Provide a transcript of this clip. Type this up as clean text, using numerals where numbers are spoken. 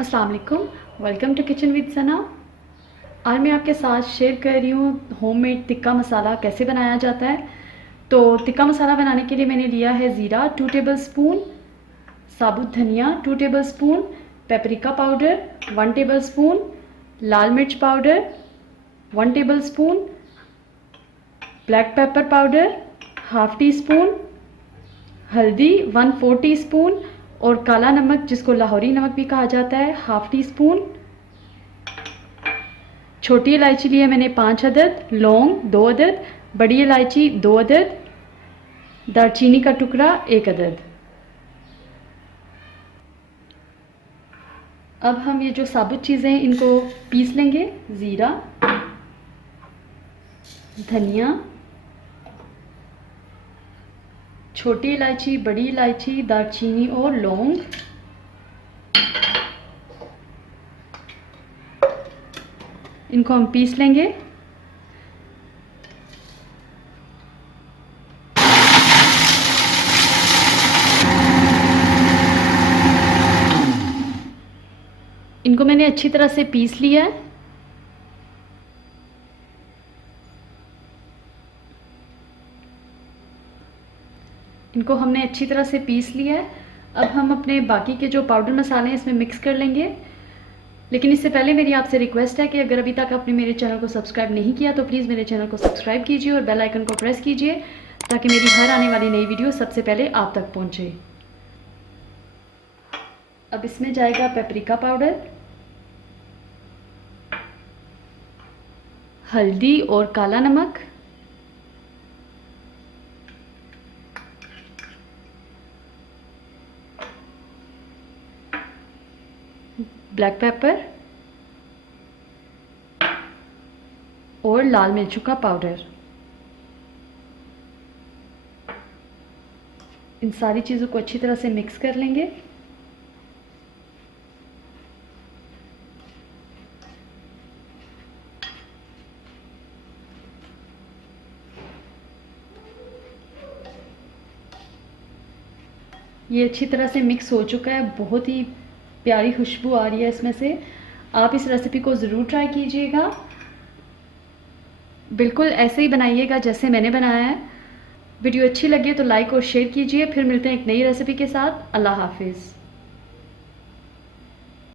अस्सलाम वालेकुम, welcome to kitchen with सना। आज मैं आपके साथ शेयर कर रही हूँ होममेड टिक्का मसाला कैसे बनाया जाता है। तो टिक्का मसाला बनाने के लिए मैंने लिया है ज़ीरा 2 टेबलस्पून, साबुत धनिया 2 टेबलस्पून, पेपरिका पाउडर 1 टेबलस्पून, लाल मिर्च powder 1 tablespoon, black pepper powder half tea spoon, हल्दी 1/4 टीस्पून और काला नमक जिसको लाहौरी नमक भी कहा जाता है हाफ़ टी स्पून। छोटी इलायची ली है मैंने 5 अदद, लौंग 2 अदद, बड़ी इलायची 2 अदद, दालचीनी का टुकड़ा 1 अदद। अब हम ये जो साबुत चीज़ें हैं इनको पीस लेंगे। ज़ीरा, धनिया, छोटी इलायची, बड़ी इलायची, दालचीनी और लौंग, इनको हम पीस लेंगे। इनको मैंने अच्छी तरह से पीस लिया है। इनको हमने अच्छी तरह से पीस लिया है। अब हम अपने बाकी के जो पाउडर मसाले हैं इसमें मिक्स कर लेंगे। लेकिन इससे पहले मेरी आपसे रिक्वेस्ट है कि अगर अभी तक आपने मेरे चैनल को सब्सक्राइब नहीं किया तो प्लीज़ मेरे चैनल को सब्सक्राइब कीजिए और बेल आइकन को प्रेस कीजिए ताकि मेरी हर आने वाली नई वीडियो सबसे पहले आप तक पहुंचे। अब इसमें जाएगा पेपरिका पाउडर, हल्दी और काला नमक, ब्लैक पेपर और लाल मिर्चों का पाउडर। इन सारी चीज़ों को अच्छी तरह से मिक्स कर लेंगे। ये अच्छी तरह से मिक्स हो चुका है, बहुत ही प्यारी खुशबू आ रही है इसमें से। आप इस रेसिपी को ज़रूर ट्राई कीजिएगा, बिल्कुल ऐसे ही बनाइएगा जैसे मैंने बनाया है। वीडियो अच्छी लगे तो लाइक और शेयर कीजिए। फिर मिलते हैं एक नई रेसिपी के साथ। अल्लाह हाफिज़।